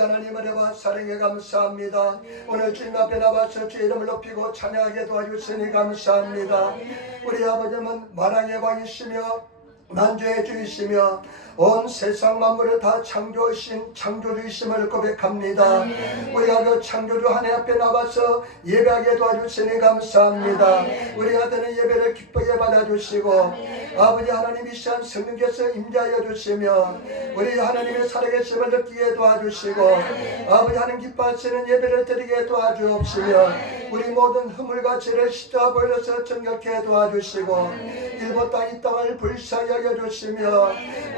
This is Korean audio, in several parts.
하나님을 해봐 사랑에 감사합니다. 오늘 주님 앞에 나와서 주의 이름을 높이고 찬양하게 도와주시니 감사합니다. 우리 아버지는 만왕의 왕이시며 만주의 주이시며 온 세상 만물을 다 창조하신 창조주이심을 고백합니다. 우리가 그 창조주 하나님 앞에 나와서 예배하게 도와주시니 감사합니다. 우리가 드는 예배를 기쁘게 받아주시고 아버지 하나님 이 시간 성령께서 임재하여 주시며 우리 하나님의 살아계심을 느끼게 도와주시고 아버지 하나님 기뻐하시는 예배를 드리게 도와주옵시며 우리 모든 허물과 죄를 십자가 보여서 정결케 도와주시고 일본 땅 이 땅을 불쌍히 여겨주시며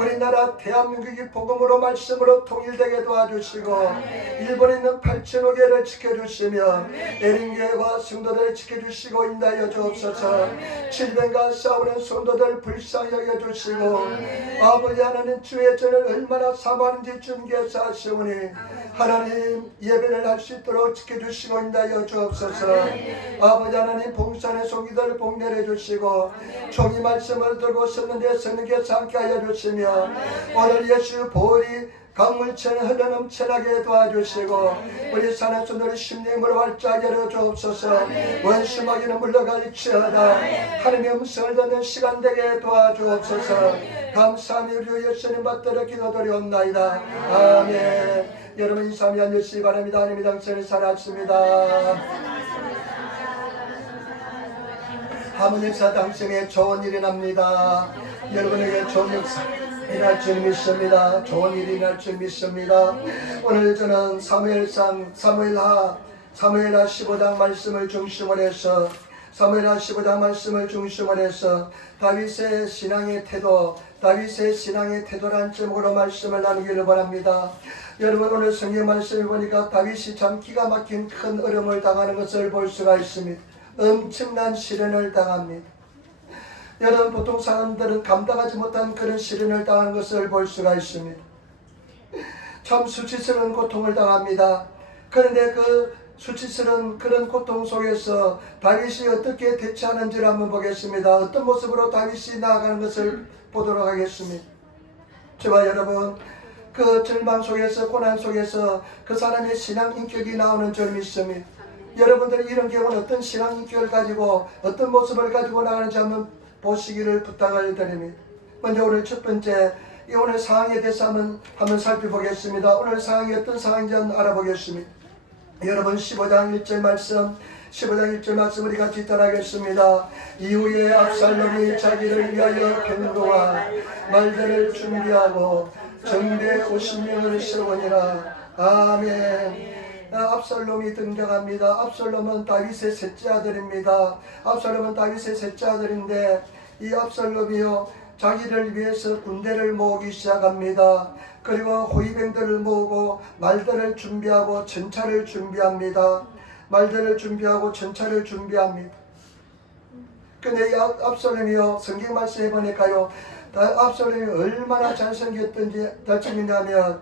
우리나라 대한민국이 복음으로 말씀으로 통일되게 도와주시고 일본에 있는 8천여 개를 지켜주시며 에린교회와 성도들을 지켜주시고 인도하여 주옵소서. 질병과 싸우는 성도들 불쌍히 여겨주시고 아버지 하나님 주의 전을 얼마나 사모하는지 주님께서 아시오니 하나님 예배를 할 수 있도록 지켜주시고 인도하여 주옵소서. 아버지 하나님 봉산의 송이들 복내려 주시고 종이 말씀을 들고 섰는데 성령께서 함께하여 주시며 오늘 예수 보혈이 강물처럼 흘러넘쳐나게 도와주시고 우리 산의 손들의 심령을 활짝 열어주옵소서. 원수 마귀는 물러갈지어다. 하나님의 음성을 듣는 시간 되게 도와주옵소서. 감사하며 우리 예수님 받들어 기도드리옵나이다. 아멘. 여러분 인사하며 앉으시기 바랍니다. 하나님의 당신을 살았습니다. 하모니사 당신의 좋은 일이 납니다. 여러분에게 좋은 역사 일할 줄 믿습니다. 좋은 일이 날 줄 믿습니다. 오늘 저는 사무엘하 15장 말씀을 중심으로 해서 사무엘하 15장 말씀을 중심으로 해서 다윗의 신앙의 태도, 다윗의 신앙의 태도란 제목으로 말씀을 나누기를 바랍니다. 여러분 오늘 성경 말씀을 보니까 다윗이 참 기가 막힌 큰 어려움을 당하는 것을 볼 수가 있습니다. 엄청난 시련을 당합니다. 여러분 보통 사람들은 감당하지 못한 그런 시련을 당하는 것을 볼 수가 있습니다. 참 수치스러운 고통을 당합니다. 그런데 그 수치스러운 그런 고통 속에서 다윗이 어떻게 대처하는지를 한번 보겠습니다. 어떤 모습으로 다윗이 나아가는 것을 보도록 하겠습니다. 저와 여러분 그 절망 속에서 고난 속에서 그 사람의 신앙 인격이 나오는 줄 믿습니다. 여러분들이 이런 경우는 어떤 신앙 인격을 가지고 어떤 모습을 가지고 나가는지 한번 보시기를 부탁을 드립니다. 먼저 오늘 첫 번째 이 오늘 상황에 대해서 한번 살펴보겠습니다. 오늘 상황이 어떤 상황인지 한번 알아보겠습니다. 여러분 15장 1절 말씀 15장 1절 말씀 우리 같이 따라하겠습니다. 이후에 압살롬이 자기를 위하여 병거와 말들을 준비하고 정대 50명을 세우니라. 아멘. 압살롬이 등장합니다. 압살롬은 다윗의 셋째 아들입니다. 압살롬은 다윗의 셋째 아들인데 이 압살롬이요 자기를 위해서 군대를 모으기 시작합니다. 그리고 호위병들을 모으고 말들을 준비하고 전차를 준비합니다. 말들을 준비하고 전차를 준비합니다. 근데 이 압살롬이요 성경 말씀해 보니까요 압살롬이 얼마나 잘생겼냐면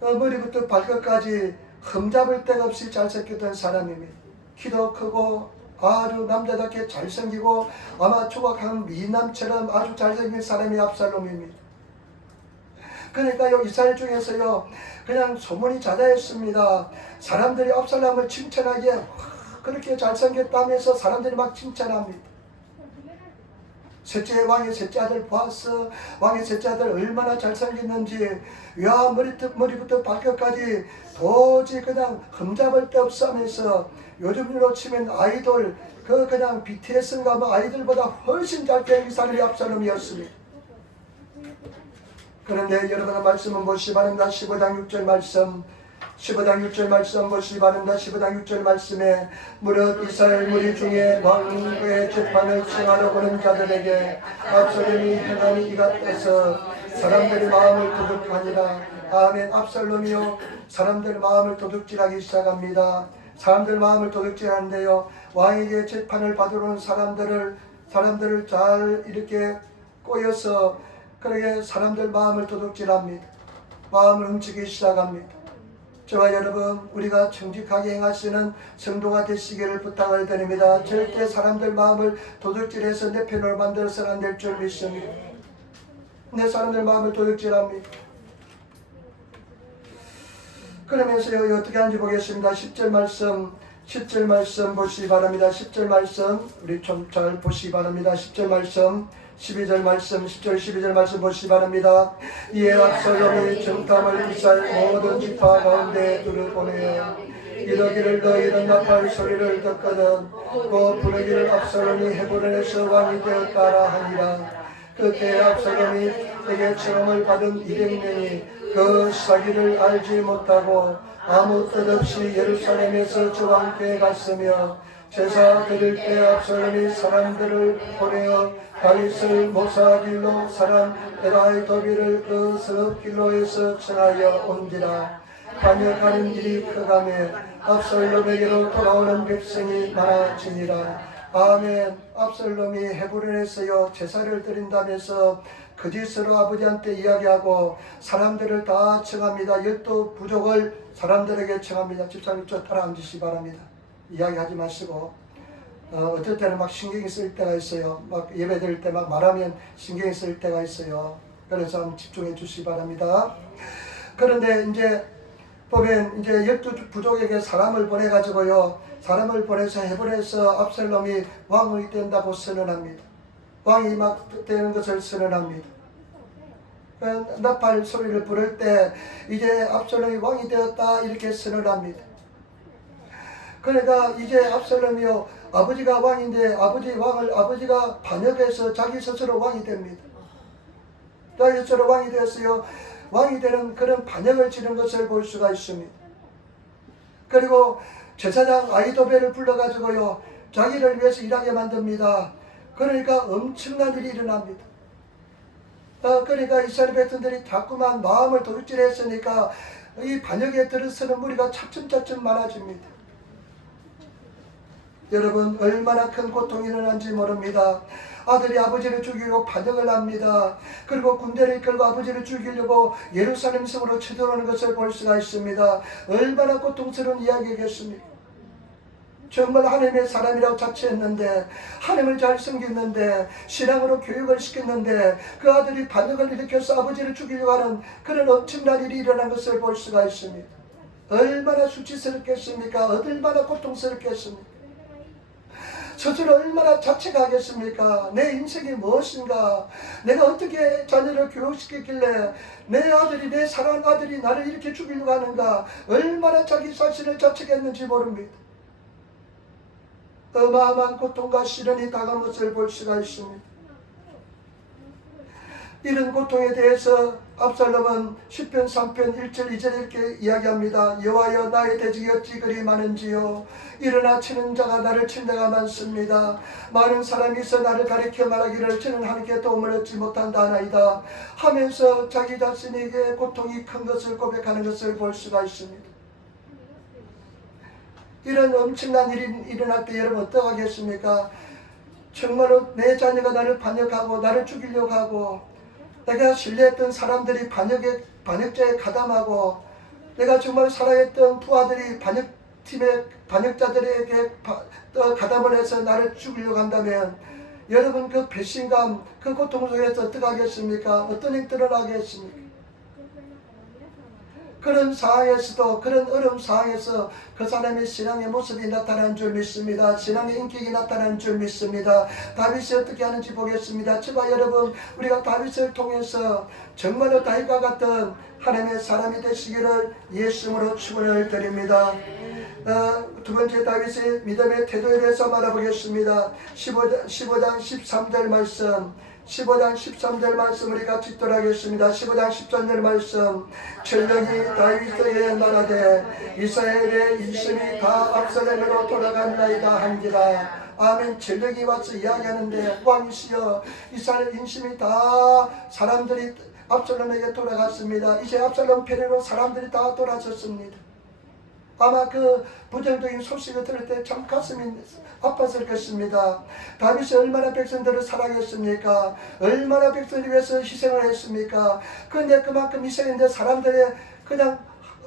머리부터 발끝까지 흠잡을 데가 없이 잘생겼던 사람입니다. 키도 크고 아주 남자답게 잘생기고 아마 조각한 미남처럼 아주 잘생긴 사람이 압살롬입니다. 그러니까요 이스라엘 중에서요 그냥 소문이 자자했습니다. 사람들이 압살롬을 칭찬하기에 그렇게 잘생겼다면서 사람들이 막 칭찬합니다. 셋째 왕의 셋째 아들 보아스 왕의 셋째 아들 얼마나 잘생겼는지 야 머리부터 발끝까지 도저히 그냥 흠잡을 데 없어 하면서 요즘으로 치면 아이돌 그냥 BTS인가 뭐 아이들보다 훨씬 잘생긴 사람이 압살롬이었습니다. 그런데 여러분의 말씀은 보시기 바랍니다. 15장 6절 말씀 15장 6절 말씀 보시기 바랍니다. 15장 6절 말씀에 무릇 이스라엘 무리 중에 왕의 재판을 시행하러 오는 자들에게 압살롬이 행함이 이같아서 사람들의 마음을 도둑하니라. 아멘. 압살롬이요 사람들 마음을 도둑질하기 시작합니다. 사람들 마음을 도둑질하는데요 왕에게 재판을 받으러 온 사람들을 잘 이렇게 꼬여서 그렇게 사람들 마음을 도둑질합니다. 마음을 훔치기 시작합니다. 저와 여러분 우리가 정직하게 행하시는 성도가 되시기를 부탁을 드립니다. 절대 사람들 마음을 도둑질해서 내 편으로 만들어서는 안 될 줄 믿습니다. 내 사람들 마음을 도둑질합니다. 그러면서요 어떻게 하는지 보겠습니다. 10절 말씀 보시기 바랍니다. 10절 말씀 우리 좀 잘 보시기 바랍니다. 10절 말씀 12절 말씀 10절 12절 말씀 보시기 바랍니다. 이에 압살롬이 정탐을 이스라엘 모든 지파 가운데 둘을 보내어 이러기를 너희는 나팔 소리를 듣거든 그 부르기를 압살롬이 헤브론에서 왕이 되었다라 하니라. 그때 압살롬이 에게 청함을 받은 200명이 그 사기를 알지 못하고 아무 뜻 없이 예루살렘에서 저와 함께 갔으며 제사 드릴 때 압살롬이 사람들을 보내어 다윗을 모사길로 사람 에라이 도비를 그 서길로에서 청하여 온지라. 반역하는 일이 크가매 압살롬에게로 돌아오는 백성이 많아지니라. 아멘. 압살롬이 헤브론에서요 제사를 드린다면서 거짓으로 아버지한테 이야기하고 사람들을 다 청합니다. 12부족을 사람들에게 청합니다. 집사님 저 따라 앉으시기 바랍니다. 이야기하지 마시고 어떨 때는 막 신경이 쓸 때가 있어요. 막 예배 드릴 때 막 말하면 신경이 쓸 때가 있어요. 그래서 한번 집중해 주시기 바랍니다. 그런데 이제 보면 이제 12부족에게 사람을 보내가지고요 사람을 보내서 헤브론에서 압살롬이 왕이 된다고 선언합니다. 왕이 막 되는 것을 선언합니다. 나팔 소리를 부를 때 이제 압살롬이 왕이 되었다 이렇게 선언합니다. 그러니까 이제 압살롬이요 아버지가 왕인데 아버지가 반역해서 자기 스스로 왕이 됩니다. 자기 스스로 왕이 되었어요. 왕이 되는 그런 반역을 지는 것을 볼 수가 있습니다. 그리고 제사장 아히도벨을 불러가지고요 자기를 위해서 일하게 만듭니다. 그러니까 엄청난 일이 일어납니다. 그러니까 이스라엘 백성들이 자꾸만 마음을 도둑질했으니까 이 반역에 들어서는 무리가 차츰차츰 많아집니다. 여러분 얼마나 큰 고통이 일어난지 모릅니다. 아들이 아버지를 죽이고 반역을 합니다. 그리고 군대를 이끌고 아버지를 죽이려고 예루살렘 성으로 쳐들어오는 것을 볼 수가 있습니다. 얼마나 고통스러운 이야기겠습니까? 정말 하나님의 사람이라고 자처했는데 하나님을 잘 섬겼는데 신앙으로 교육을 시켰는데 그 아들이 반역을 일으켜서 아버지를 죽이려고 하는 그런 엄청난 일이 일어난 것을 볼 수가 있습니다. 얼마나 수치스럽겠습니까? 얼마나 고통스럽겠습니까? 스스로 얼마나 자책하겠습니까? 내 인생이 무엇인가? 내가 어떻게 자녀를 교육시켰길래 내 아들이 내 사랑하는 아들이 나를 이렇게 죽이려고 하는가? 얼마나 자기 자신을 자책했는지 모릅니다. 어마어마한 고통과 시련이 다가오는 것을 볼 수가 있습니다. 이런 고통에 대해서 압살롬은 시편 3편 1절 2절 이렇게 이야기합니다. 여호와여 나의 대적이 어찌 그리 많은지요. 일어나 치는 자가 나를 친 데가 많습니다. 많은 사람이 있어 나를 가리켜 말하기를 저는 하나님께 도움을 얻지 못한다 하나이다 하면서 자기 자신에게 고통이 큰 것을 고백하는 것을 볼 수가 있습니다. 이런 엄청난 일이 일어날 때 여러분 어떡하겠습니까? 정말로 내 자녀가 나를 반역하고 나를 죽이려고 하고 내가 신뢰했던 사람들이 반역자에 가담하고 내가 정말 사랑했던 부하들이 반역자들에게 가담을 해서 나를 죽이려고 한다면 여러분 그 배신감 그 고통 속에서 어떡하겠습니까? 어떤 행동을 하겠습니까? 그런 상황에서도 그런 어려운 상황에서 그 사람의 신앙의 모습이 나타난 줄 믿습니다. 신앙의 인격이 나타난 줄 믿습니다. 다윗이 어떻게 하는지 보겠습니다. 저와 여러분 우리가 다윗을 통해서 정말로 다윗과 같은 하나님의 사람이 되시기를 예수님으로 축원을 드립니다. 두 번째 다윗의 믿음의 태도에 대해서 말해보겠습니다. 15장 13절 말씀 15장 13절 말씀 우리 같이 읽도록 하겠습니다. 15장 13절 말씀 전령이 다윗에게 말하되 이스라엘의 인심이 다 압살롬으로 돌아간나이다 한지라. 아멘. 전령이 와서 이야기하는데 왕이시여 이스라엘 인심이 다 사람들이 압살롬에게 돌아갔습니다. 이제 압살롬 편으로 사람들이 다 돌아섰습니다. 아마 그 부정적인 소식을 들을 때 참 가슴이 아팠을 것입니다. 다윗이 얼마나 백성들을 사랑했습니까? 얼마나 백성을 위해서 희생을 했습니까? 그런데 그만큼 희생했는데 사람들이 그냥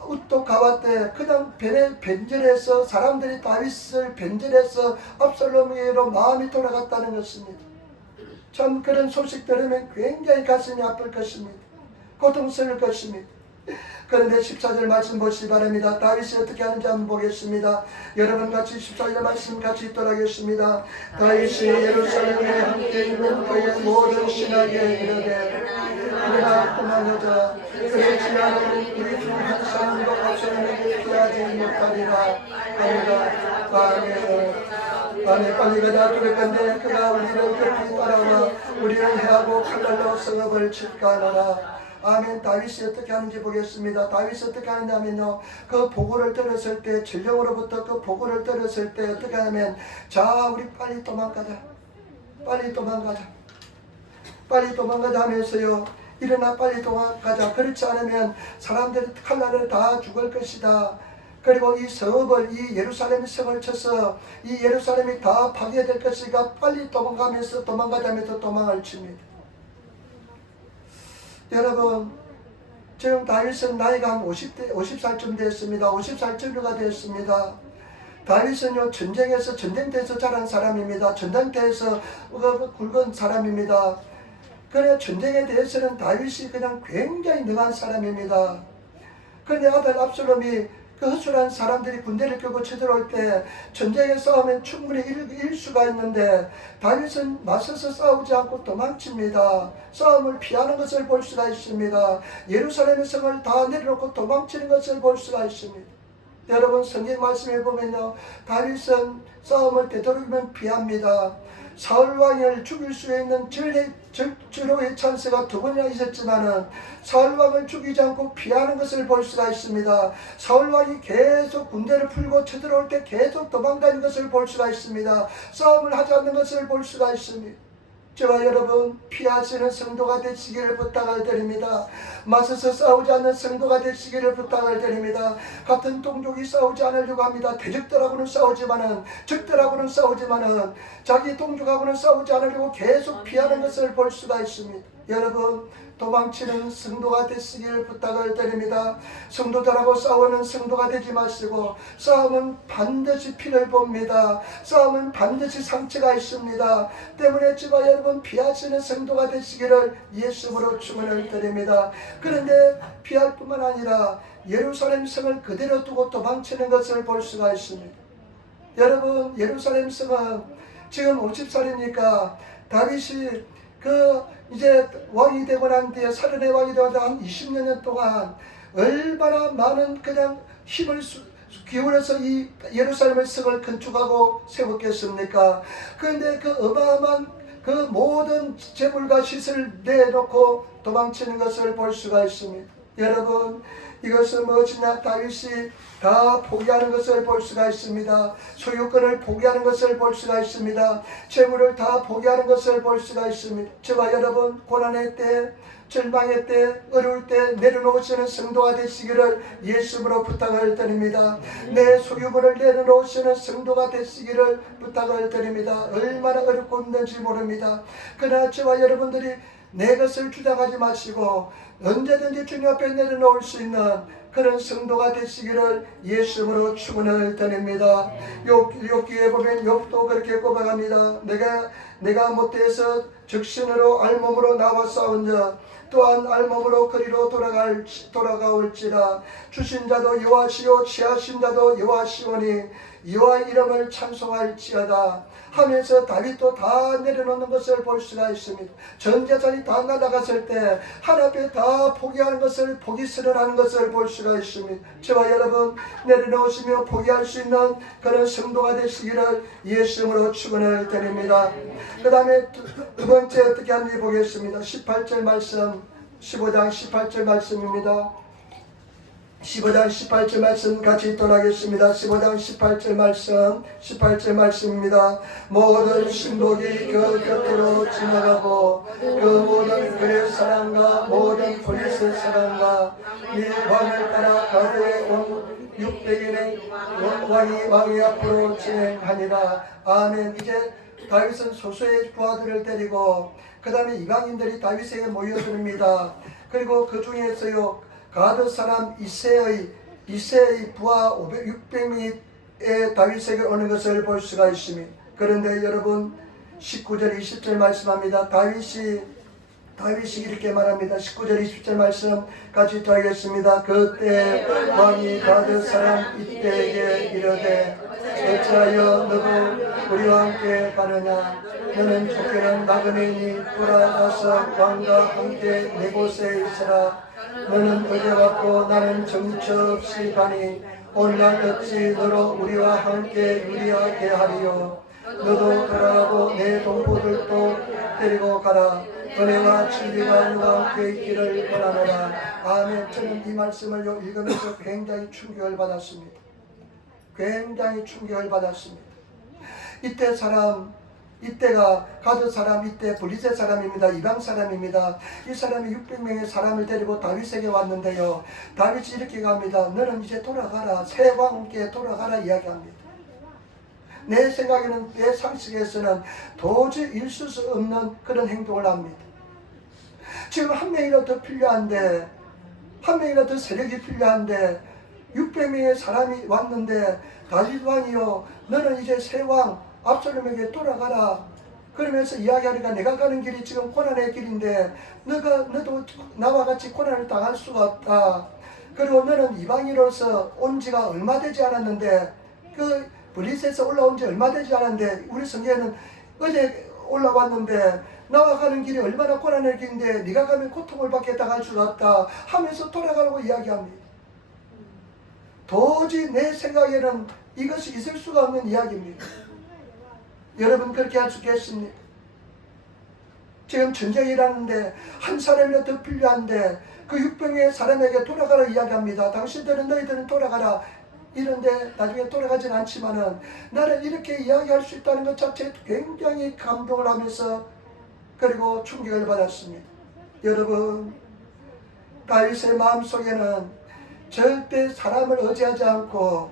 웃도 가왔대 그냥 변절해서 사람들이 다윗을 변절해서 압살롬에게로 마음이 돌아갔다는 것입니다. 참 그런 소식 들으면 굉장히 가슴이 아플 것입니다. 고통스러울 것입니다. 그런데 14절 말씀 보시기 바랍니다. 다윗이 어떻게 하는지 한번 보겠습니다. 여러분 같이 14절 말씀 같이 읽도록 하겠습니다. 다윗이 예루살렘에 함께 있는 그의 모든 신하에게 이르되 우리가 도망하자. 그렇지 않으면 우리 중 한 사람도 앞서는에게 피하지 못하리라 하니라. 아멘. 빨리 가자 뚫을 건데 그가 우리를 급히 따라와 우리를 해하고 칼날로 성읍을 칠까하노라. 아멘. 다윗이 어떻게 하는지 보겠습니다. 다윗이 어떻게 하느냐면요, 그 보고를 들었을 때, 전령으로부터 그 보고를 들었을 때 어떻게 하냐면, 자 우리 빨리 도망가자, 빨리 도망가자, 빨리 도망가자 하면서요, 일어나 빨리 도망가자. 그렇지 않으면 사람들이 칼날을 다 죽을 것이다. 그리고 이 성읍을, 이 예루살렘 성을 쳐서 이 예루살렘이 다 파괴될 것이니까 빨리 도망가면서 도망가자면서 도망을 칩니다. 여러분, 지금 다윗은 나이가 한 50살쯤 됐습니다. 50살쯤가 됐습니다. 다윗은요, 전쟁터에서 자란 사람입니다. 전쟁터에서 굵은 사람입니다. 그래, 전쟁에 대해서는 다윗이 그냥 굉장히 능한 사람입니다. 그런데 아들 압살롬이 그 허술한 사람들이 군대를 끌고 쳐들어올 때 전쟁에 싸우면 충분히 이길 수가 있는데 다윗은 맞서서 싸우지 않고 도망칩니다. 싸움을 피하는 것을 볼 수가 있습니다. 예루살렘의 성을 다 내려놓고 도망치는 것을 볼 수가 있습니다. 여러분, 성경 말씀에 보면요, 다윗은 싸움을 되도록이면 피합니다. 사울 왕을 죽일 수 있는 절호의 찬스가 두 번이나 있었지만은 사울 왕을 죽이지 않고 피하는 것을 볼 수가 있습니다. 사울 왕이 계속 군대를 풀고 쳐들어올 때 계속 도망다니는 것을 볼 수가 있습니다. 싸움을 하지 않는 것을 볼 수가 있습니다. 저와 여러분, 피하시는 성도가 되시기를 부탁을 드립니다. 맞서서 싸우지 않는 성도가 되시기를 부탁을 드립니다. 같은 동족이 싸우지 않으려고 합니다. 대적들하고는 싸우지만은, 적들하고는 싸우지만은 자기 동족하고는 싸우지 않으려고 계속 피하는 것을 볼 수가 있습니다. 여러분, 도망치는 성도가 되시길 부탁을 드립니다. 성도들하고 싸우는 성도가 되지 마시고, 싸움은 반드시 피를 봅니다. 싸움은 반드시 상처가 있습니다. 때문에 저와 여러분, 피하시는 성도가 되시기를 예수님으로 축원을 드립니다. 그런데 피할 뿐만 아니라 예루살렘 성을 그대로 두고 도망치는 것을 볼 수가 있습니다. 여러분, 예루살렘 성은 지금 50살이니까 다윗이 이제 왕이 되고 난 뒤에, 사르네 왕이 되고 한 20년 동안 얼마나 많은 그냥 힘을 기울여서 이 예루살렘의 성을 건축하고 세웠겠습니까? 그런데 그 어마어마한 그 모든 재물과 시설을 내놓고 도망치는 것을 볼 수가 있습니다. 여러분, 이것은 무엇이냐? 다윗이 다 포기하는 것을 볼 수가 있습니다. 소유권을 포기하는 것을 볼 수가 있습니다. 재물을 다 포기하는 것을 볼 수가 있습니다. 저와 여러분, 고난의 때, 절망의 때, 어려울 때 내려놓으시는 성도가 되시기를 예수님으로 부탁을 드립니다. 내 소유물을 내려놓으시는 성도가 되시기를 부탁을 드립니다. 얼마나 어렵고 힘든지 모릅니다. 그러나 저와 여러분들이 내 것을 주장하지 마시고 언제든지 주님 앞에 내려놓을 수 있는 그런 성도가 되시기를 예수님으로 축원을 드립니다. 욥기에 보면 욥도 그렇게 고백합니다. 내가 못해서 적신으로 알몸으로 나와 싸운자 또한 알몸으로 거리로 돌아가올지라. 주신 자도 여호와시요 취하신 자도 여호와시오니 여호와 이름을 찬송할지어다 하면서 다윗도 다 내려놓는 것을 볼 수가 있습니다. 전 재산이 다 날아갔을 때 하나님 앞에 다 포기하는 것을, 포기스러워하는 것을 볼 수가 있습니다. 저와 여러분, 내려놓으시며 포기할 수 있는 그런 성도가 되시기를 예수님으로 축원을 드립니다. 그 다음에 두 번째 어떻게 하는지 보겠습니다. 18절 말씀, 15장 18절 말씀입니다. 15장 18절 말씀 같이 읽도록 하겠습니다. 15장 18절 말씀입니다. 모든 신복이 그 곁으로 지나가고 그 모든 그의 사람과 모든 블레셋 사람과 이 왕을 따라 가드에 온 600인의 왕이 앞으로 진행하니라. 아멘. 이제 다윗은 소수의 부하들을 데리고 그 다음에 이방인들이 다윗에게 모여듭니다. 그리고 그 중에서요, 가드 사람 이새의 부하 600명이 다윗에게 오는 것을 볼 수가 있습니다. 그런데 여러분, 19절 20절 말씀합니다. 다윗이 다윗이 이렇게 말합니다. 19절 20절 말씀 같이 더하겠습니다. 그때 왕이 가드 사람 이때에게 이르되 어찌하여 너도 우리와 함께 가느냐. 너는 쫓겨난 나그네니 돌아가서 왕과 함께 내 곳에 있으라. 너는 어제 왔고 나는 정처 없이 가니 오늘날 어찌 너로 우리와 함께 유리하게 하리요. 너도 돌아가고 내 동포들도 데리고 가라. 은혜와 진리가 너와 함께 있기를 원하노라. 아멘. 저는 이 말씀을 읽으면서 굉장히 충격을 받았습니다. 굉장히 충격을 받았습니다. 이때가 가드 사람, 이때 블리셋 사람입니다. 이방 사람입니다. 이 사람이 600명의 사람을 데리고 다윗에게 왔는데요. 다윗이 이렇게 갑니다. 너는 이제 돌아가라. 새 왕께 돌아가라 이야기합니다. 내 생각에는, 내 상식에서는 도저히 있을 수 없는 그런 행동을 합니다. 지금 한 명이라도 더 필요한데, 한 명이라도 더 세력이 필요한데 600명의 사람이 왔는데 다윗 왕이요, 너는 이제 새 왕 압살롬에게 돌아가라. 그러면서 이야기하니까 내가 가는 길이 지금 고난의 길인데 너도 나와 같이 고난을 당할 수가 없다. 그리고 너는 이방인으로서 온 지가 얼마 되지 않았는데, 그 블리셋에서 올라온 지 얼마 되지 않았는데, 우리 성경에는 어제 올라왔는데 나와 가는 길이 얼마나 고난의 길인데 네가 가면 고통을 받게 당할 수가 없다 하면서 돌아가라고 이야기합니다. 도저히 내 생각에는 이것이 있을 수가 없는 이야기입니다. 여러분 그렇게 할 수 있겠습니까? 지금 전쟁이라는데 한 사람이라도 더 필요한데 그 600명의 사람에게 돌아가라 이야기합니다. 당신들은 너희들은 돌아가라 이런데 나중에 돌아가진 않지만은 나는 이렇게 이야기할 수 있다는 것 자체에 굉장히 감동을 하면서 그리고 충격을 받았습니다. 여러분, 다윗의 마음속에는 절대 사람을 의지하지 않고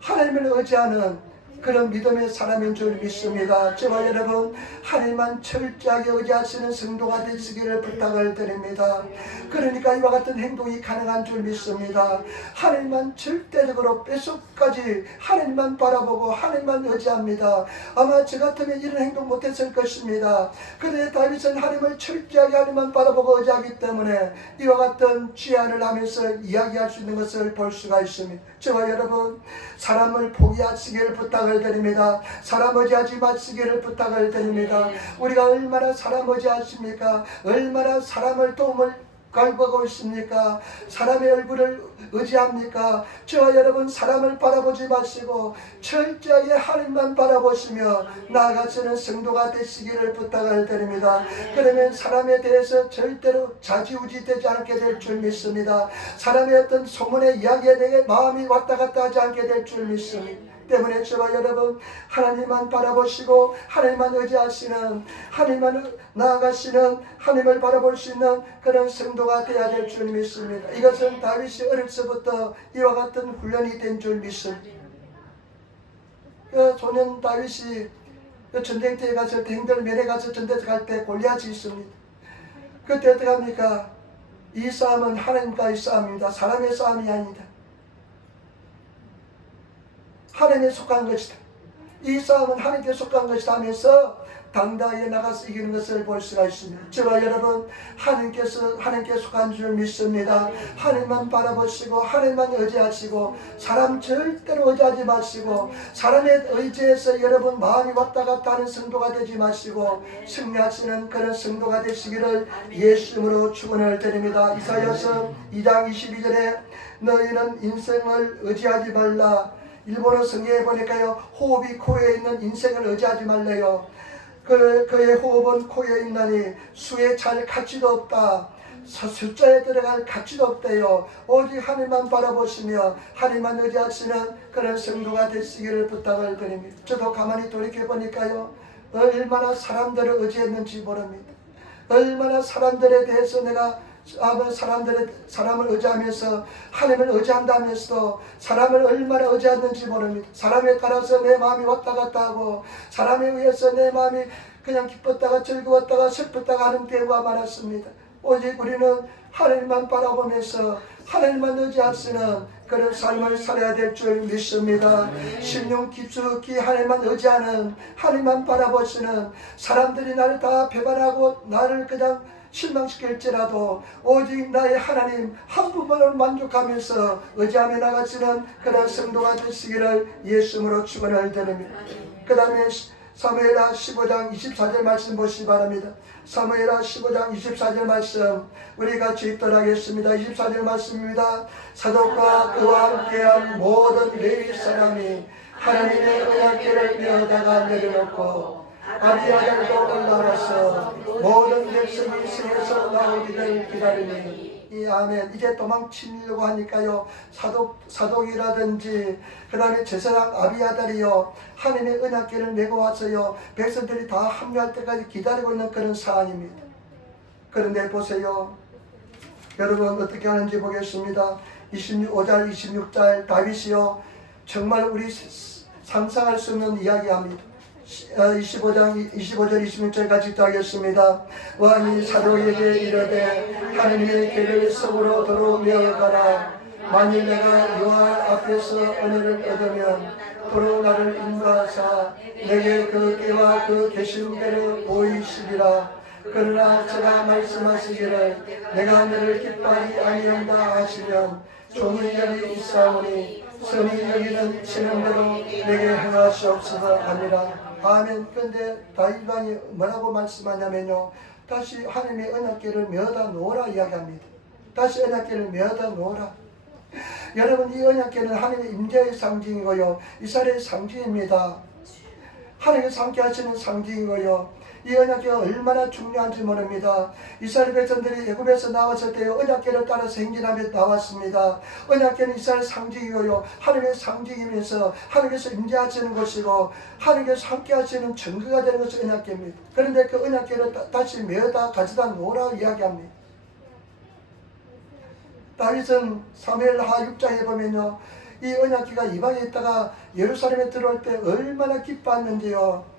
하나님을 의지하는 그런 믿음의 사람인 줄 믿습니다. 저와 여러분, 하나님만 철저하게 의지하시는 성도가 되시기를 부탁을 드립니다. 그러니까 이와 같은 행동이 가능한 줄 믿습니다. 하나님만 절대적으로 뼛속까지 하나님만 바라보고 하나님만 의지합니다. 아마 저 같으면 이런 행동 못했을 것입니다. 그런데 다윗은 하나님을 철저하게 하나님만 바라보고 의지하기 때문에 이와 같은 취한을 하면서 이야기할 수 있는 것을 볼 수가 있습니다. 저와 여러분, 사람을 포기하시기를 부탁을 드립니다. 사람 의지하지 마시기를 부탁을 드립니다. 우리가 얼마나 사람 의지하십니까? 얼마나 사람을 도움을 갈구하고 있습니까? 사람의 얼굴을 의지합니까? 저와 여러분, 사람을 바라보지 마시고 철저하게 하나님만 바라보시며 나아가시는 성도가 되시기를 부탁을 드립니다. 그러면 사람에 대해서 절대로 좌지우지 되지 않게 될 줄 믿습니다. 사람의 어떤 소문의 이야기에 대해 마음이 왔다 갔다 하지 않게 될 줄 믿습니다. 때문에 저와 여러분, 하나님만 바라보시고 하나님만 의지하시는, 하나님만 나아가시는, 하나님을 바라볼 수 있는 그런 성도가 되어야 될 줄 믿습니다. 이것은 다윗이 어려서부터 이와 같은 훈련이 된 줄 믿습니다. 그 소년 다윗이 전쟁터에 가서 행들면에 가서 전쟁터 갈 때 골리앗이 있습니다. 그때 어떻게 합니까? 이 싸움은 하나님과의 싸움입니다. 사람의 싸움이 아니다. 하나님에 속한 것이다. 이 싸움은 하나님께 속한 것이다 하면서 당당하게 나가서 이기는 것을 볼 수가 있습니다. 저와 여러분, 하나님께 속한 줄 믿습니다. 하나님만 바라보시고 하나님만 의지하시고 사람 절대로 의지하지 마시고 사람의 의지에서 여러분 마음이 왔다 갔다 하는 성도가 되지 마시고 승리하시는 그런 성도가 되시기를 예수님으로 축원을 드립니다. 이사야서 2장 22절에 너희는 인생을 의지하지 말라. 일본어 성경에 보니까요, 호흡이 코에 있는 인생을 의지하지 말래요. 그의 호흡은 코에 있나니 수에 찰 가치도 없다. 숫자에 들어갈 가치도 없대요. 오직 하나님만 바라보시며 하나님만 의지하시는 그런 성도가 되시기를 부탁을 드립니다. 저도 가만히 돌이켜보니까요, 얼마나 사람들을 의지했는지 모릅니다. 얼마나 사람들에 대해서 내가 사람을 의지하면서 하나님을 의지한다면서도 사람을 얼마나 의지했는지 모릅니다. 사람에 따라서 내 마음이 왔다 갔다 하고 사람에 의해서 내 마음이 그냥 기뻤다가 즐거웠다가 슬펐다가 하는 때가 많았습니다. 오직 우리는 하나님만 바라보면서 하나님만 의지하시는 그런 삶을 살아야 될 줄 믿습니다. 심령 깊숙이 하나님만 의지하는, 하나님만 바라보시는, 사람들이 나를 다 배반하고 나를 그냥 실망시킬지라도 오직 나의 하나님 한 분만을 만족하면서 의지하며 나가시는 그런 성도가 되시기를 예수님으로 축원을 드립니다. 그 다음에 사무엘하 15장 24절 말씀 보시기 바랍니다. 사무엘하 15장 24절 말씀 우리 같이 읽도록 하겠습니다. 24절 말씀입니다. 사독과 그와 함께한 모든 레위 사람이 하나님의 언약궤를 메어다가 내려놓고 아비아달도 올라와서 모든 백성이 성에서 나오기를 기다리니 이 아멘. 이제 도망치려고 하니까요 사독이라든지 그 다음에 제사장 아비아달이요 하나님의 언약궤를 메고 와서요 백성들이 다 합류할 때까지 기다리고 있는 그런 상황입니다. 그런데 보세요 여러분 어떻게 하는지 보겠습니다. 5절 26절 다윗이요 정말 우리 상상할 수 없는 이야기합니다. 25장 25절 26절 같이 하겠습니다. 왕이 사독에게 이르되 하나님의 궤를 속으로 도로 메어가라. 만일 내가 여호와 앞에서 은혜를 얻으면 도로 나를 인도하사 내게 그 궤와 그 계신대로 보이시리라. 그러나 제가 말씀하시기를 내가 너를 기뻐하지 아니한다 하시면 종이 여기 있사오니 선이 여기는 치는 대로 내게 행하시옵소서 하니라. 아멘. 그런데 다윗 왕이 뭐라고 말씀하냐면요 다시 하나님의 언약궤를 메어다 놓으라 이야기합니다. 다시 언약궤를 메어다 놓으라. 여러분 이 언약궤는 하나님의 임재의 상징이고요 이스라엘의 상징입니다. 하나님께서 함께 하시는 상징이고요 이 언약궤가 얼마나 중요한지 모릅니다. 이스라엘 백성들이 애굽에서 나왔을 때 언약궤를 따라서 행진하며 나왔습니다. 언약궤는 이스라엘 상징이고요 하나님의 상징이면서 하나님께서 임재하시는 것이고 하나님께서 함께 하시는 증거가 되는 것이 언약궤입니다. 그런데 그 언약궤를 다시 메어다 가져다 놓으라 이야기합니다. 다윗은 사무엘하 6장에 보면요 이 언약궤가 이방에 있다가 예루살렘에 들어올 때 얼마나 기뻐했는지요.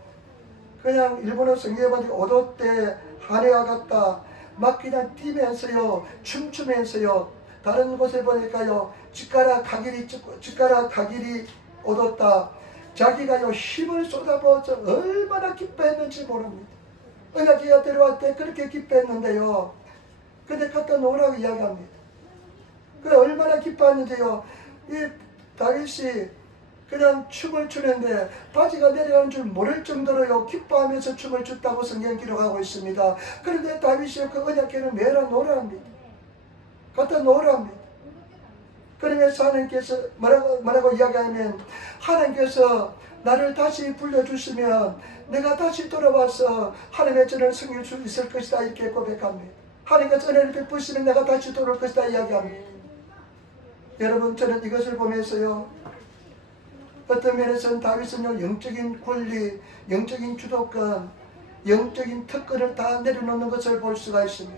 그냥 일본어 성경에 보니까 오도 때 한해와 같다 막 그냥 뛰면서요 춤추면서요 다른 곳에 보니까요 쥐가락 가길이 얻었다. 자기가요 힘을 쏟아부어서 얼마나 기뻐했는지 모릅니다. 언약궤가 데려올 때 그렇게 기뻐했는데요 근데 갖다 놓으라고 이야기합니다. 그 얼마나 기뻐했는데요 이 다윗이 그냥 춤을 추는데 바지가 내려가는 줄 모를 정도로요 기뻐하면서 춤을 췄다고 성경 기록하고 있습니다. 그런데 다윗이 그 언약궤를 메어라 놓으라 합니다. 갖다 놓으라 합니다. 그러면서 하나님께서 뭐라고 이야기하면 하나님께서 나를 다시 불러주시면 내가 다시 돌아와서 하나님의 전을 섬길 수 있을 것이다 이렇게 고백합니다. 하나님께서 은혜를 베푸시면 내가 다시 돌아올 것이다 이야기합니다. 여러분 저는 이것을 보면서요 어떤 면에서는 다윗은요 영적인 권리, 영적인 주도권, 영적인 특권을 다 내려놓는 것을 볼 수가 있습니다.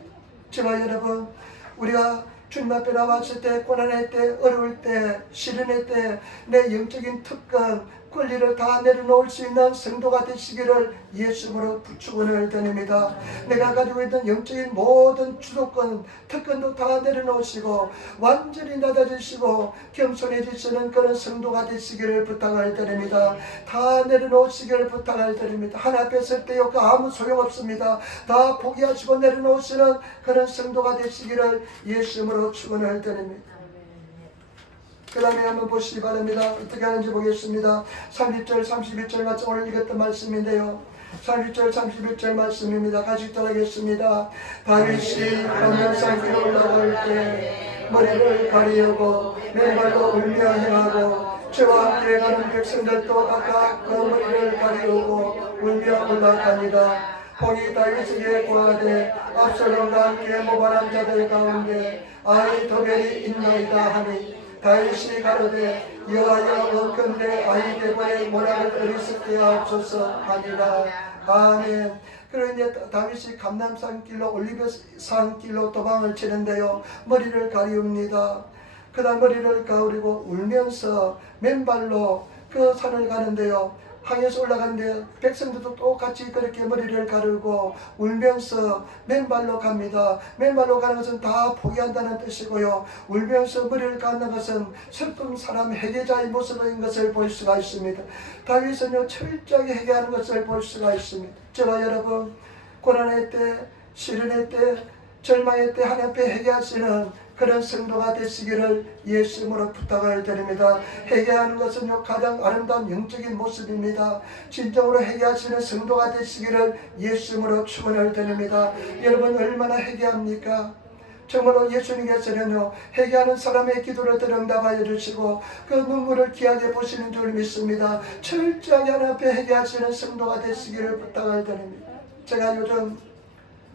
저와 여러분 우리가 주님 앞에 나왔을 때 고난의 때 어려울 때 시련의 때 내 영적인 특권 권리를 다 내려놓을 수 있는 성도가 되시기를 예수님으로 축원을 드립니다. 내가 가지고 있는 영적인 모든 주도권, 특권도 다 내려놓으시고 완전히 낮아지시고 겸손해지시는 그런 성도가 되시기를 부탁을 드립니다. 다 내려놓으시기를 부탁을 드립니다. 하나 앞에 설 때요 그 아무 소용없습니다. 다 포기하시고 내려놓으시는 그런 성도가 되시기를 예수님으로 축원을 드립니다. 그 다음에 한번 보시기 바랍니다. 어떻게 하는지 보겠습니다. 30절 31절 말씀 오늘 읽었던 말씀인데요 30절 31절 말씀입니다. 같이 읽도록 하겠습니다. 다윗이 감람산 위로 올라올 때 머리를 가리우고 맨발로 울며 행하고 저와 함께 가는 백성들도 각각 그 머리를 가리우고 울며 올라갑니다. 봉이 다윗에게 고하되 압살롬과 함께 모반한 자들 가운데 아히도벨이 있나이다 하니 다윗이 가로되 여호와여 원컨대 아히도벨의 모락을 어리석게 하옵소서 하니라. 아멘. 그리고 이제 다윗이 감람산 길로 올리브산 길로 도망을 치는데요 머리를 가리웁니다. 그 다음 머리를 가리고 울면서 맨발로 그 산을 가는데요 항에서 올라가는데 백성들도 똑같이 그렇게 머리를 가르고 울면서 맨발로 갑니다. 맨발로 가는 것은 다 포기한다는 뜻이고요. 울면서 머리를 깎는 것은 슬픈 사람 회개자의 모습인 것을 볼 수가 있습니다. 다윗은요 철저하게 회개하는 것을 볼 수가 있습니다. 저와 여러분 고난의 때 시련의 때, 절망의 때 하나님 앞에 회개하시는 그런 성도가 되시기를 예수님으로 부탁을 드립니다. 회개하는 것은 가장 아름다운 영적인 모습입니다. 진정으로 회개하시는 성도가 되시기를 예수님으로 축원을 드립니다. 여러분 얼마나 회개합니까? 정말로 예수님께서는요, 회개하는 사람의 기도를 응답하여 주시고 그 눈물을 귀하게 보시는 줄 믿습니다. 철저하게 하나님 앞에 회개하시는 성도가 되시기를 부탁을 드립니다. 제가 요즘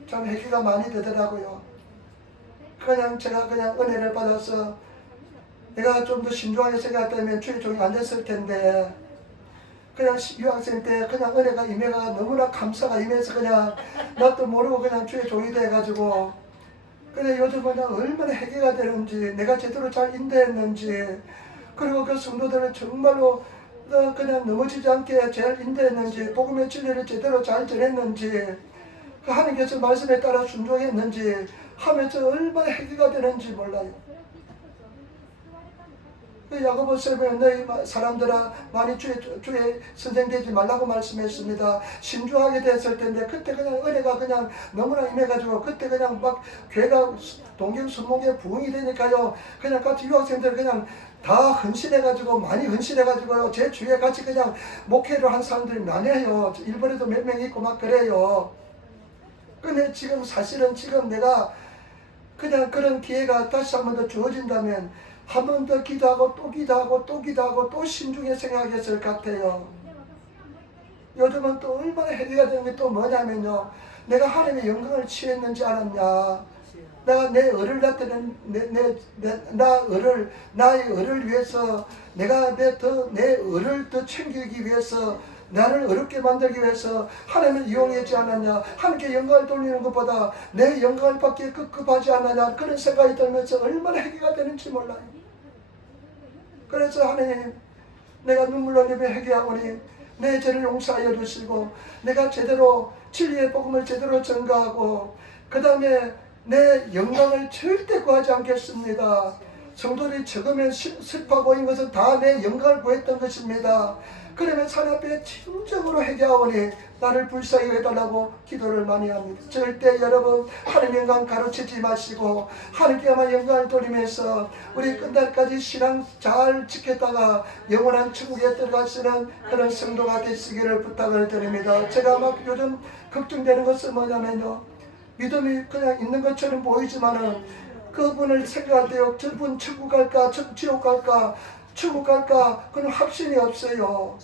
참 회개가 많이 되더라고요. 그냥 제가 은혜를 받아서 내가 좀 더 신중하게 생각했다면 주의 종이 안 됐을 텐데, 그냥 유학생 때 그냥 은혜가 임해가 너무나 감사가 임해서 그냥 나도 모르고 그냥 주의 종이 돼가지고, 근데 요즘은 그냥 얼마나 회개가 되는지, 내가 제대로 잘 인도했는지, 그리고 그 성도들은 정말로 그냥 넘어지지 않게 잘 인도했는지, 복음의 진리를 제대로 잘 전했는지, 그 하나님께서 말씀에 따라 순종했는지 하면서 얼마나 회개가 되는지 몰라요. 그 야고보서는 너희 사람들아 많이 주의 선생 되지 말라고 말씀했습니다. 신중하게 됐을 텐데 그때 그냥 은혜가 그냥 너무나 임해가지고 그때 그냥 막 교회가 동경수목에 부흥이 되니까요, 그냥 같이 유학생들 그냥 다 헌신해가지고 많이 헌신해가지고요, 제 주위에 같이 그냥 목회를 한 사람들이 많아요. 일본에도 몇 명 있고 막 그래요. 근데 지금 사실은 지금 내가 그냥 그런 기회가 다시 한 번 더 주어진다면 한 번 더 기도하고 또 기도하고 또 기도하고 또 신중히 생각했을 것 같아요. 요즘은 또 얼마나 회개가 되는 게 또 뭐냐면요, 내가 하나님의 영광을 취했는지 알았냐, 내가 내 을을 낳는 나의 을을 위해서 내가 내 을을 더 챙기기 위해서, 나를 어렵게 만들기 위해서 하나님을 이용하지 않았냐, 하나님께 영광을 돌리는 것보다 내 영광을 받기에 급급하지 않느냐, 그런 생각이 들면서 얼마나 회개가 되는지 몰라요. 그래서 하나님, 내가 눈물 흘리며 회개하오니 내 죄를 용서하여 주시고 내가 제대로 진리의 복음을 제대로 전가하고 그 다음에 내 영광을 절대 구하지 않겠습니다. 성도들이 적으면 슬퍼 보인 것은 다 내 영광을 구했던 것입니다. 그러면 하나님 앞에 진정으로 회개하오니 나를 불쌍히 해달라고 기도를 많이 합니다. 절대 여러분 하나님 영광 가르치지 마시고 하나님께만 영광을 돌리면서 우리 끝날까지 신앙 잘 지켰다가 영원한 천국에 들어가시는 그런 성도가 되시기를 부탁을 드립니다. 제가 막 요즘 걱정되는 것은 뭐냐면요, 믿음이 그냥 있는 것처럼 보이지만은 그분을 생각할 때요, 저분 천국 갈까 지옥 갈까 천국 갈까 그런 확신이 없어요.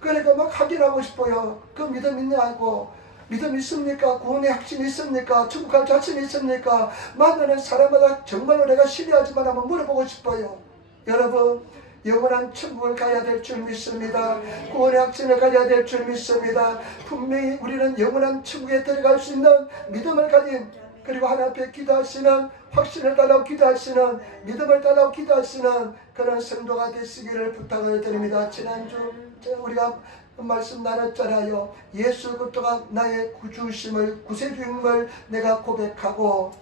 그러니까 막 확인하고 싶어요. 그 믿음 있냐고, 믿음 있습니까? 구원의 확신이 있습니까? 천국 갈 자신이 있습니까? 만나는 사람마다 정말로 내가 신뢰하지만 한번 물어보고 싶어요. 여러분, 영원한 천국을 가야 될 줄 믿습니다. 구원의 확신을 가져야 될 줄 믿습니다. 분명히 우리는 영원한 천국에 들어갈 수 있는 믿음을 가진, 그리고 하나님 앞에 기도하시는, 확신을 달라고 기도하시는, 믿음을 달라고 기도하시는 그런 성도가 되시기를 부탁을 드립니다. 지난주 우리가 말씀 나눴잖아요. 예수 그리스도가 나의 구주심을, 구세주임을 내가 고백하고,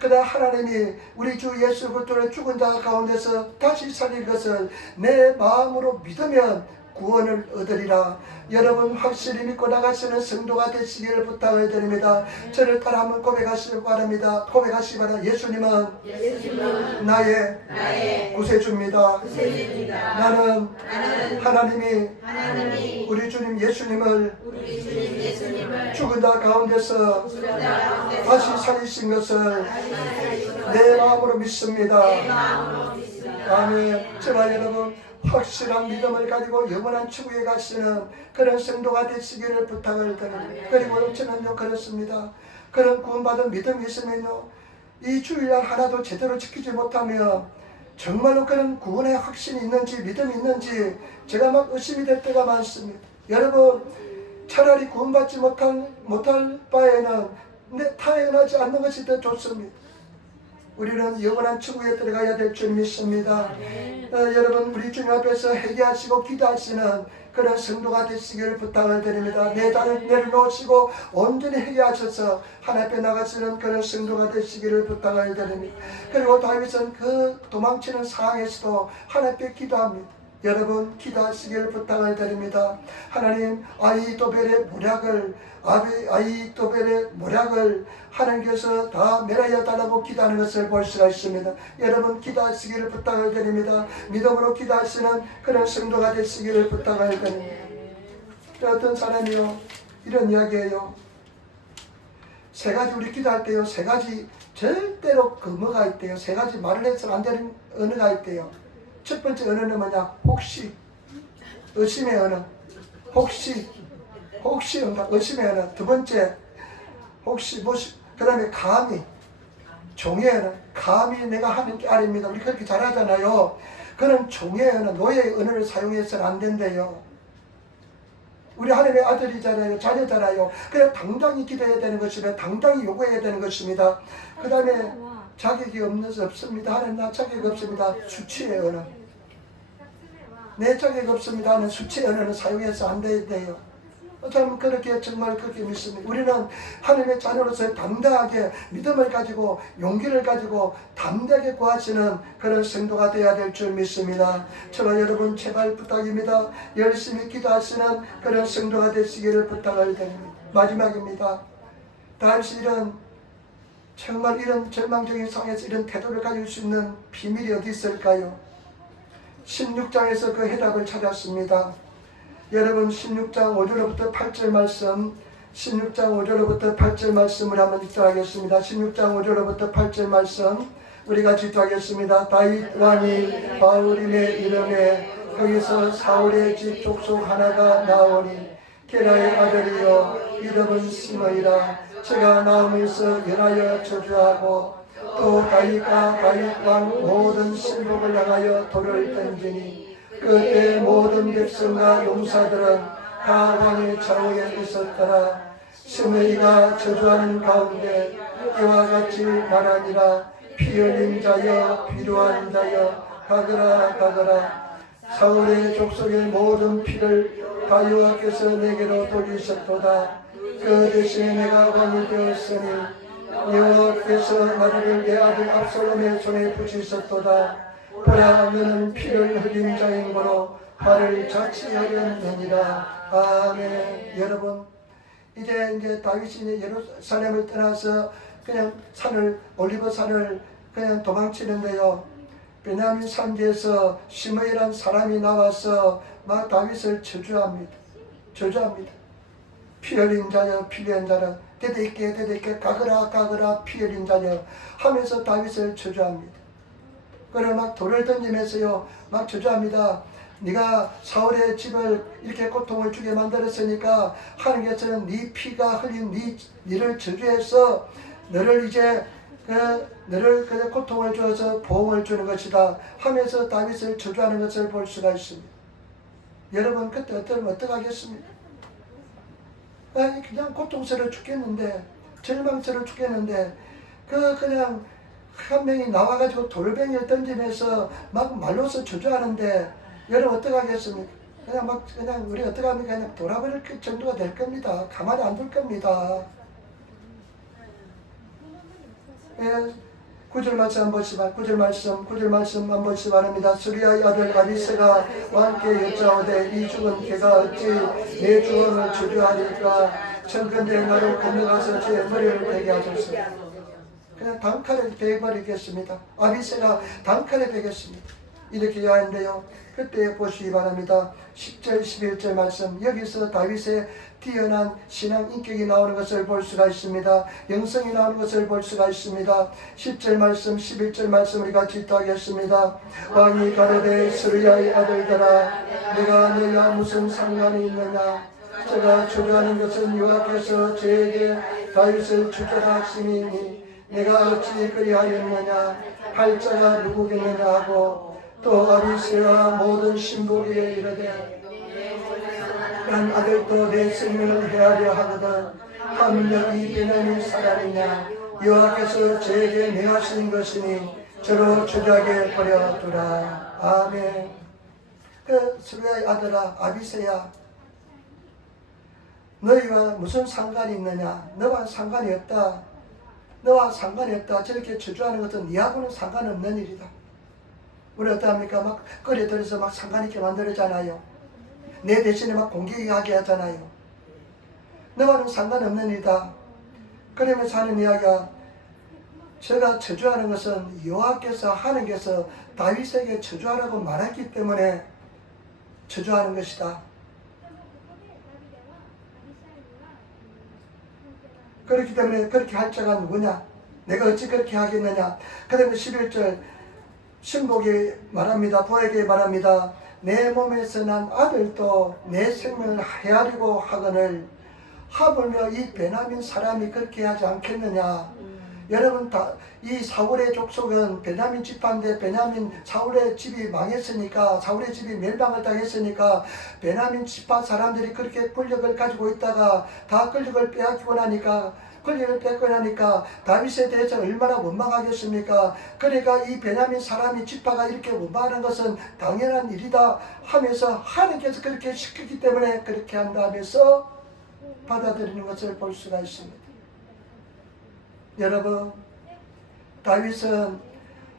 그러나 하나님이 우리 주 예수 그리스도를 죽은 자 가운데서 다시 살릴 것을 내 마음으로 믿으면 구원을 얻으리라. 여러분 확실히 믿고 나가시는 성도가 되시기를 부탁을 드립니다. 저를 따라 한번 고백하시기 바랍니다. 고백하시기 바랍니다. 예수님은 나의 구세주입니다. 나는 하나님이 우리 주님 예수님을 죽은 자 가운데서 다시 살리신 것을 내 마음으로 믿습니다. 아멘. 제발 여러분 확실한 믿음을 가지고 영원한 천국에 가시는 그런 성도가 되시기를 부탁을 드립니다. 그리고 저는요 그렇습니다. 그런 구원받은 믿음이 있으면요, 이 주일날 하나도 제대로 지키지 못하면 정말로 그런 구원의 확신이 있는지 믿음이 있는지 제가 막 의심이 될 때가 많습니다. 여러분 차라리 구원받지 못할 바에는 타협하지 않는 것이 더 좋습니다. 우리는 영원한 천국에 들어가야 될 줄 믿습니다. 여러분 우리 주님 앞에서 회개하시고 기도하시는 그런 성도가 되시기를 부탁을 드립니다. 내 자를 내려놓으시고 온전히 회개하셔서 하나님 앞에 나가시는 그런 성도가 되시기를 부탁을 드립니다. 그리고 다윗은 그 도망치는 상황에서도 하나님 앞에 기도합니다. 여러분 기도하시길 부탁을 드립니다. 하나님 아히도벨의 모략을 하나님께서 다 멸하여 달라고 기도하는 것을 볼 수가 있습니다. 여러분 기도하시기를 부탁을 드립니다. 믿음으로 기도하시는 그런 성도가 되시기를 부탁을 드립니다. 어떤 사람이요 이런 이야기예요. 세 가지 우리 기도할 때요 세 가지 절대로 뭐가 있대요. 세 가지 말을 해서는 안 되는 언어가 있대요. 첫 번째 언어는 뭐냐? 혹시, 의심의 언어. 혹시 응답, 의심의 언어. 두 번째, 혹시 그 다음에 감히, 종의 언어. 감히 내가 하는 게 아닙니다. 우리 그렇게 잘하잖아요. 그런 종의 언어, 노예의 언어를 사용해서는 안 된대요. 우리 하나님의 아들이잖아요. 자녀잖아요. 그래서 당당히 기도해야 되는 것이며 당당히 요구해야 되는 것입니다. 그 다음에 자격이 없습니다. 하나님 나 자격 없습니다. 수치의 언어. 내 자격 없습니다 하는 수치의 언어는 사용해서 안 돼요. 저는 정말 그렇게 믿습니다. 우리는 하나님의 자녀로서 당당하게 믿음을 가지고 용기를 가지고 담대하게 구하시는 그런 성도가 되어야 될 줄 믿습니다. 저와 여러분 제발 부탁입니다. 열심히 기도하시는 그런 성도가 되시기를 부탁을 드립니다. 마지막입니다. 다윗이 정말 이런 절망적인 상황에서 이런 태도를 가질 수 있는 비밀이 어디 있을까요? 16장에서 그 해답을 찾았습니다. 여러분 16장 5절로부터 8절 말씀 16장 5절로부터 8절 말씀을 한번 읽도록 하겠습니다. 16장 5절로부터 8절 말씀 우리 같이 읽도록하겠습니다. 다윗 왕이 바울임에 이름에 거기서 사울의 집 족속 하나가 나오니 게라의 아들이여 이름은 시므이라. 제가 나오면서 연하여 저주하고 또 다윗과 다윗 왕 모든 신복을 향하여 돌을 던지니 그때 모든 백성과 용사들은 다 왕의 좌우에 있었더라. 시므이가 저주하는 가운데 이와 같이 말하니라. 피 흘린 자여 필요한 자여 가거라. 사울의 족속의 모든 피를 다 여호와께서 내게로 돌리셨도다. 그 대신에 내가 왕이 되었으니 여호와께서 나를 내 아들 압살롬의 손에 붙이셨도다. 보라 너는 피를 흘린 자인 거로 화를 자취하였느니라. 아멘. 여러분 이제 다윗이 예루살렘을 떠나서 그냥 올리브 산을 그냥 도망치는데요. 베냐민 산지에서 시므이란 사람이 나와서 막 다윗을 저주합니다. 피 흘린 자여 피 흘린 자여 대대있게 가거라 피 흘린 자여 하면서 다윗을 저주합니다. 그래 막 돌을 던지면서요 막 저주합니다. 네가 사울의 집을 이렇게 고통을 주게 만들었으니까 하나님께서는 네 피가 흘린 네를 저주해서 너를 고통을 주어서 보응을 주는 것이다 하면서 다윗을 저주하는 것을 볼 수가 있습니다. 여러분 그때 어떻게 하겠습니까? 그냥 고통스러워 죽겠는데 절망스러워 죽겠는데 그냥 한 명이 나와가지고 돌멩이를 던지면서 막 말로서 저주하는데 여러분 어떻게 하겠습니까? 그냥 우리 어떻게 합니까? 그냥 돌아버릴 정도가 될 겁니다. 가만히 안 둘 겁니다. 예, 9절 말씀 한 번씩 한 번씩 바랍니다. 수리아의 아들 아비새가 왕께 여짜오되 이 죽은 개가 어찌 내 주원을 저주하리까? 청컨대 나를 건너가서 제 머리를 베게 하소서. 그냥 단칼에 베어버리겠습니다. 아비새가 단칼에 베겠습니다. 이렇게 하는데요. 그때 보시기 바랍니다. 10절 11절 말씀 여기서 다윗의 뛰어난 신앙 인격이 나오는 것을 볼 수가 있습니다. 영성이 나오는 것을 볼 수가 있습니다. 10절 말씀 11절 말씀을 같이 읽겠습니다. 왕이 가로되 스루야의 아들들아 내가 너희와 무슨 상관이 있느냐? 제가 저주하는 것은 여호와께서 저에게 다윗을 죽여라 하시니 내가 어찌 그리하였느냐? 할 자가 누구겠느냐 하고 또 아비새와 모든 신복이 이르되 난 아들도 내 생명을 헤아려 하거든 하물며 이 베냐민 사람이냐? 여호와께서 저에게 명하신 것이니 저로 주작에 버려두라. 아멘. 그 스루야의 아들아 아비새야 너희와 무슨 상관이 있느냐? 너와 상관이 없다. 저렇게 저주하는 것은 네하고는 상관없는 일이다. 우리 어떠합니까? 막 끌어들여서 막 상관있게 만들잖아요. 내 대신에 막 공격하게 하잖아요. 너와는 상관없는 일이다. 그러면서 하는 이야기가, 제가 저주하는 것은 여호와께서 하나님께서 다윗에게 저주하라고 말했기 때문에 저주하는 것이다. 그렇기 때문에 그렇게 할 자가 누구냐? 내가 어찌 그렇게 하겠느냐? 그 다음에 11절 신복이 말합니다. 부하에게 말합니다. 내 몸에서 난 아들도 내 생명을 헤아리고 하거늘 하물며 이 베냐민 사람이 그렇게 하지 않겠느냐? 여러분, 이 사울의 족속은 베냐민 지파인데, 베냐민 사울의 집이 망했으니까, 사울의 집이 멸망을 당했으니까 베냐민 지파 사람들이 그렇게 권력을 가지고 있다가 다 권력을 빼앗기고 나니까, 다윗에 대해서 얼마나 원망하겠습니까? 그러니까 이 베냐민 사람이 지파가 이렇게 원망하는 것은 당연한 일이다 하면서 하나님께서 그렇게 시켰기 때문에 그렇게 한다 하면서 받아들이는 것을 볼 수가 있습니다. 여러분, 다윗은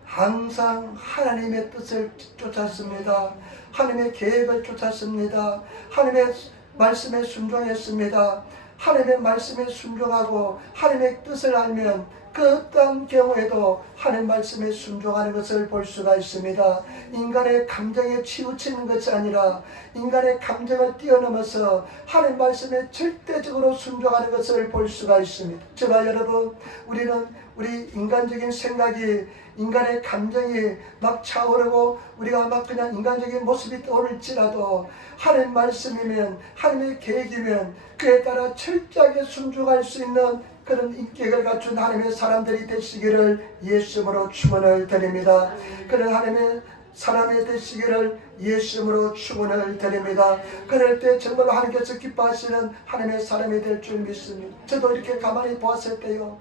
항상 하나님의 뜻을 쫓았습니다. 하나님의 계획을 쫓았습니다. 하나님의 말씀에 순종했습니다. 하나님의 말씀에 순종하고 하나님의 뜻을 알면 그 어떤 경우에도 하나님 말씀에 순종하는 것을 볼 수가 있습니다. 인간의 감정에 치우치는 것이 아니라 인간의 감정을 뛰어넘어서 하나님 말씀에 절대적으로 순종하는 것을 볼 수가 있습니다. 저와 여러분, 우리 인간적인 생각이, 인간의 감정이 막 차오르고 우리가 막 그냥 인간적인 모습이 떠오를지라도 하나님 말씀이면, 하나님의 계획이면 그에 따라 철저하게 순종할 수 있는 그런 인격을 갖춘 하나님의 사람들이 되시기를 예수님으로 축원을 드립니다. 그런 하나님의 사람이 되시기를 예수님으로 축원을 드립니다. 그럴 때 정말 하나님께서 기뻐하시는 하나님의 사람이 될 줄 믿습니다. 저도 이렇게 가만히 보았을 때요,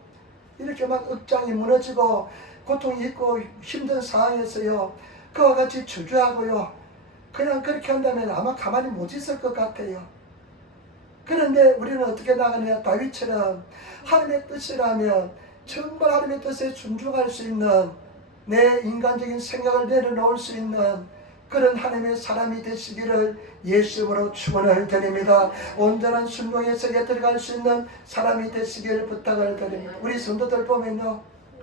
이렇게 막 억장이 무너지고 고통이 있고 힘든 상황에서요, 그와 같이 저주하고요, 그냥 그렇게 한다면 아마 가만히 못 있을 것 같아요. 그런데 우리는 어떻게 나가느냐? 다윗처럼 하나님의 뜻이라면 정말 하나님의 뜻에 순종할 수 있는, 내 인간적인 생각을 내려놓을 수 있는 그런 하나님의 사람이 되시기를 예수님으로 축원을 드립니다. 온전한 순종의 세계에 들어갈 수 있는 사람이 되시기를 부탁을 드립니다. 우리 성도들 보면요,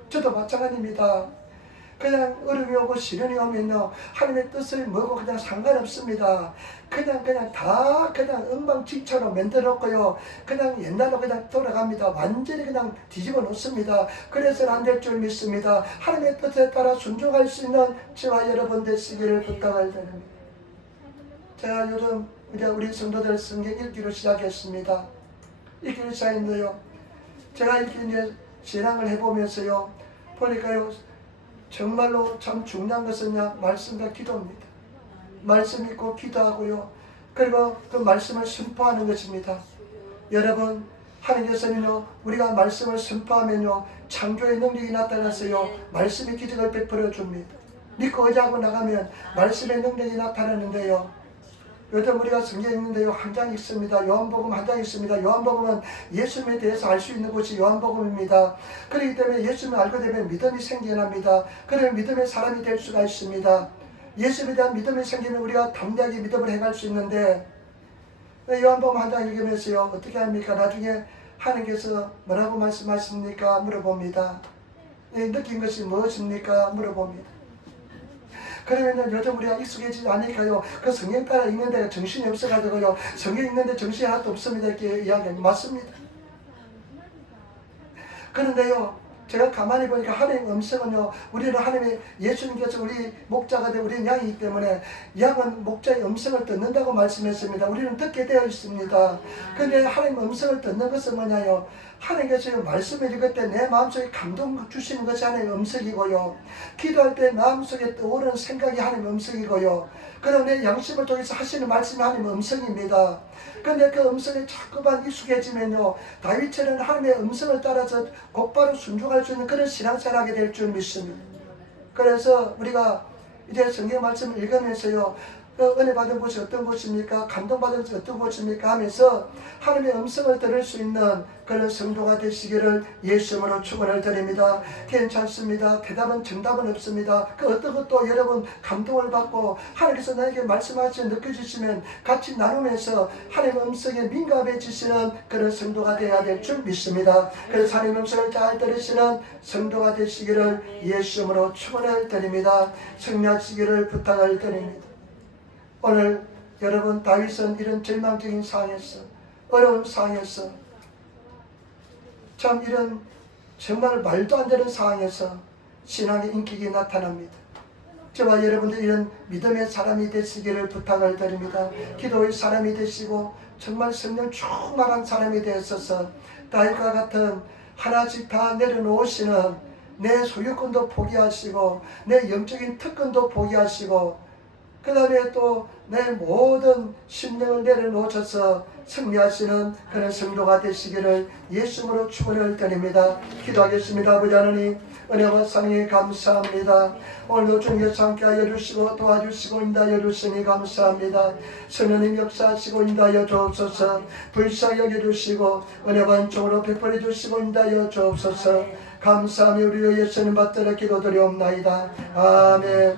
저도 마찬가지입니다. 그냥 어려움이 오고 시련이 오면요, 하나님의 뜻을 뭐고 그냥 상관없습니다. 그냥 다 그냥 엉망진창으로 만들어 놓고요, 그냥 옛날로 그냥 돌아갑니다. 완전히 그냥 뒤집어 놓습니다. 그래서는 안 될 줄 믿습니다. 하나님의 뜻에 따라 순종할 수 있는 저와 여러분 되시기를 부탁을 드립니다. 제가 요즘 이제 우리 성도들 성경 읽기로 시작했습니다. 읽기로 시작했는데요, 제가 이렇게 이제 신앙을 해보면서요, 보니까요, 정말로 참 중요한 것은요, 말씀과 기도입니다. 말씀 읽고 기도하고요, 그리고 그 말씀을 선포하는 것입니다. 여러분, 하나님께서는요, 우리가 말씀을 선포하면요, 창조의 능력이 나타나서요, 말씀의 기적을 베풀어 줍니다. 믿고 의지하고 나가면 말씀의 능력이 나타나는데요, 요즘 우리가 성경 읽는데요, 한 장 있습니다. 요한복음 한 장 있습니다. 요한복음은 예수님에 대해서 알 수 있는 곳이 요한복음입니다. 그렇기 때문에 예수님을 알게 되면 믿음이 생겨납니다. 그러면 믿음의 사람이 될 수가 있습니다. 예수님에 대한 믿음이 생기면 우리가 담대하게 믿음을 행할 수 있는데, 요한복음 한 장 읽으면서요, 어떻게 합니까? 나중에 하나님께서 뭐라고 말씀하십니까? 물어봅니다. 느낀 것이 무엇입니까? 물어봅니다. 그러면 요즘 우리가 익숙해지지 않으니까요, 그 성경 따라 읽는데 정신이 없어가지고요, 성경 읽는데 정신이 하나도 없습니다, 이렇게 이야기하는 맞습니다. 그런데요, 제가 가만히 보니까 하나님의 음성은요, 우리는 하나님의, 예수님께서 우리 목자가 되고 우리는 양이기 때문에 양은 목자의 음성을 듣는다고 말씀했습니다. 우리는 듣게 되어 있습니다. 그런데 하나님의 음성을 듣는 것은 뭐냐요? 하나님께서 말씀을 읽을 때 내 마음속에 감동 주시는 것이 하나님의 음성이고요, 기도할 때 마음속에 떠오르는 생각이 하나님의 음성이고요, 그리고 내 양심을 통해서 하시는 말씀이 하나님의 음성입니다. 그런데 그 음성에 자꾸만 익숙해지면요, 다윗처럼 하나님의 음성을 따라서 곧바로 순종할 수 있는 그런 신앙생활을 하게 될 줄 믿습니다. 그래서 우리가 이제 성경 말씀을 읽으면서요, 은혜 받은 곳이 어떤 곳입니까? 감동받은 곳이 어떤 곳입니까? 하면서 하나님의 음성을 들을 수 있는 그런 성도가 되시기를 예수님으로 축원을 드립니다. 괜찮습니다. 대답은 정답은 없습니다. 그 어떤 것도 여러분 감동을 받고 하나님께서 나에게 말씀하시 느껴지시면 같이 나누면서 하나님의 음성에 민감해지시는 그런 성도가 되어야 될 줄 믿습니다. 그래서 하나님의 음성을 잘 들으시는 성도가 되시기를 예수님으로 축원을 드립니다. 승리하시기를 부탁을 드립니다. 오늘 여러분 다윗은 이런 절망적인 상황에서 어려운 상황에서 참 이런 정말 말도 안 되는 상황에서 신앙의 인격이 나타납니다. 저와 여러분들 이런 믿음의 사람이 되시기를 부탁을 드립니다. 기도의 사람이 되시고 정말 성령 충만한 사람이 되어서 다윗과 같은 하나씩 다 내려놓으시는 내 소유권도 포기하시고 내 영적인 특권도 포기하시고 그 다음에 또 내 모든 심령을 내려놓으셔서 승리하시는 그런 성도가 되시기를 예수님으로 축원을 드립니다. 기도하겠습니다. 아버지 하나님 은혜와 사랑에 감사합니다. 오늘도 주님께서 함께하여 주시고 도와주시고 인도하여 주시니 감사합니다. 성령님 역사하시고 인도하여 주옵소서. 불쌍히 여겨주시고 은혜 반쪽으로 베풀어 주시고 인도하여 주옵소서. 감사하며 우리 예수님 받들어 기도드리옵나이다. 아멘.